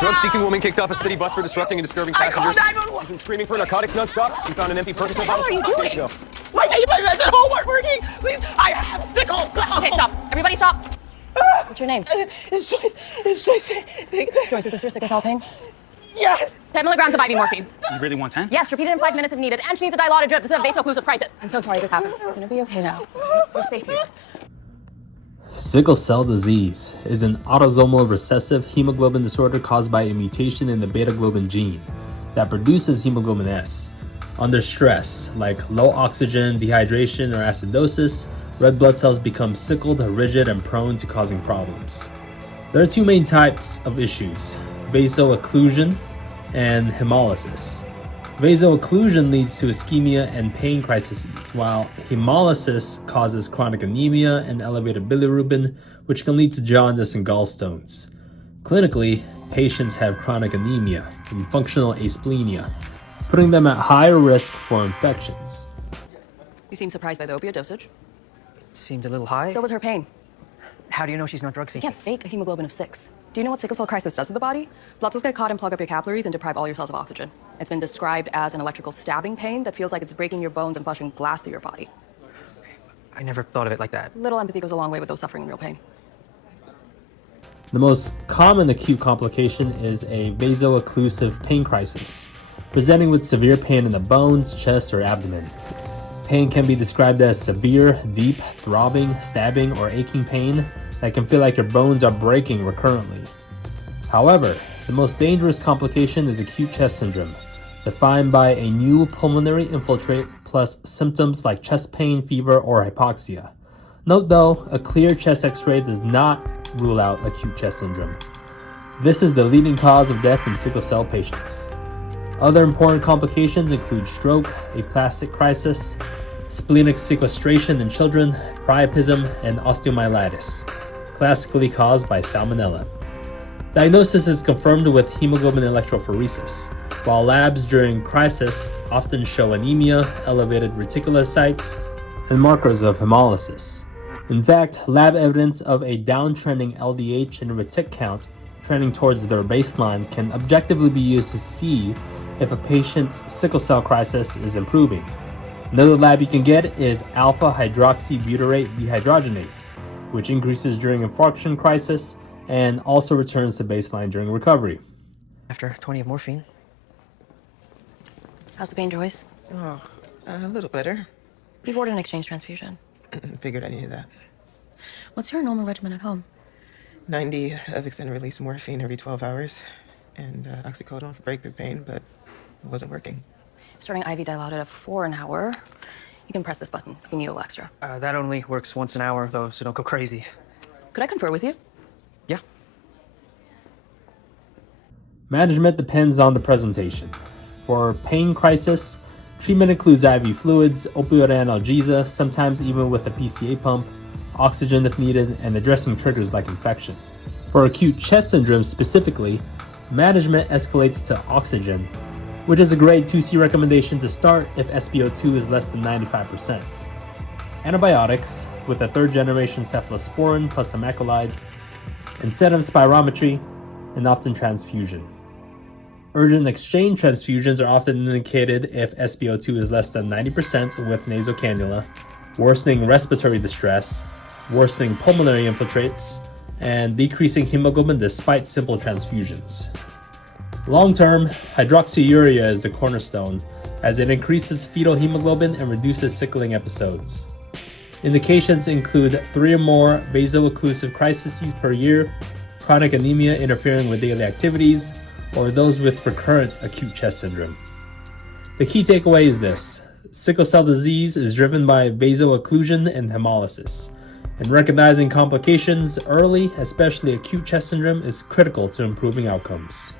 Drug-seeking woman kicked off a city bus for disrupting and disturbing passengers. She's been screaming for narcotics nonstop. We found an empty Percocet bottle. What the hell are you doing? My meds at home aren't working. Please, I have sickle cell. Okay, stop. Everybody stop. What's your name? It's Joyce. Joyce, is this your sickle cell pain? Yes. 10 milligrams of IV morphine. You really want 10? Yes, repeat it in 5 minutes if needed. And she needs a dilaudid drip. This is a vaso-occlusive crisis. I'm so sorry this happened. It's gonna be okay now. We're safe here. Sickle cell disease is an autosomal recessive hemoglobin disorder caused by a mutation in the beta globin gene that produces hemoglobin S. Under stress, like low oxygen, dehydration, or acidosis, red blood cells become sickled, rigid, and prone to causing problems. There are two main types of issues: vaso-occlusion and hemolysis. Vaso-occlusion leads to ischemia and pain crises, while hemolysis causes chronic anemia and elevated bilirubin, which can lead to jaundice and gallstones. Clinically, patients have chronic anemia and functional asplenia, putting them at higher risk for infections. You seem surprised by the opiate dosage. Seemed a little high. So was her pain. How do you know she's not drug You seeking? can't fake a hemoglobin of 6. Do you know what sickle cell crisis does to the body? Blood cells get caught and plug up your capillaries and deprive all your cells of oxygen. It's been described as an electrical stabbing pain that feels like it's breaking your bones and flushing glass through your body. I never thought of it like that. Little empathy goes a long way with those suffering real pain. The most common acute complication is a vaso-occlusive pain crisis, presenting with severe pain in the bones, chest, or abdomen. Pain can be described as severe, deep, throbbing, stabbing, or aching pain that can feel like your bones are breaking recurrently. However, the most dangerous complication is acute chest syndrome, defined by a new pulmonary infiltrate plus symptoms like chest pain, fever, or hypoxia. Note though, a clear chest x-ray does not rule out acute chest syndrome. This is the leading cause of death in sickle cell patients. Other important complications include stroke, aplastic crisis, splenic sequestration in children, priapism, and osteomyelitis, classically caused by salmonella. Diagnosis is confirmed with hemoglobin electrophoresis, while labs during crisis often show anemia, elevated reticulocytes, and markers of hemolysis. In fact, lab evidence of a downtrending LDH and retic count trending towards their baseline can objectively be used to see if a patient's sickle cell crisis is improving. Another lab you can get is alpha hydroxybutyrate dehydrogenase, which increases during infarction crisis and also returns to baseline during recovery. After 20 of morphine. How's the pain, Joyce? Oh, a little better. You've ordered an exchange transfusion. Figured I needed that. What's your normal regimen at home? 90 of extended release morphine every 12 hours and oxycodone for breakthrough pain, but it wasn't working. Starting IV dilaudid at 4 an hour. You can press this button if you need a little extra. That only works once an hour, though, so don't go crazy. Could I confer with you? Yeah. Management depends on the presentation. For pain crisis, treatment includes IV fluids, opioid analgesia, sometimes even with a PCA pump, oxygen if needed, and addressing triggers like infection. For acute chest syndrome specifically, management escalates to oxygen, which is a grade 2C recommendation to start if SpO2 is less than 95%. Antibiotics, with a third-generation cephalosporin plus a macrolide, incentive spirometry, and often transfusion. Urgent exchange transfusions are often indicated if SpO2 is less than 90% with nasal cannula, worsening respiratory distress, worsening pulmonary infiltrates, and decreasing hemoglobin despite simple transfusions. Long-term, hydroxyurea is the cornerstone, as it increases fetal hemoglobin and reduces sickling episodes. Indications include 3 or more vaso-occlusive crises per year, chronic anemia interfering with daily activities, or those with recurrent acute chest syndrome. The key takeaway is this: sickle cell disease is driven by vaso-occlusion and hemolysis, and recognizing complications early, especially acute chest syndrome, is critical to improving outcomes.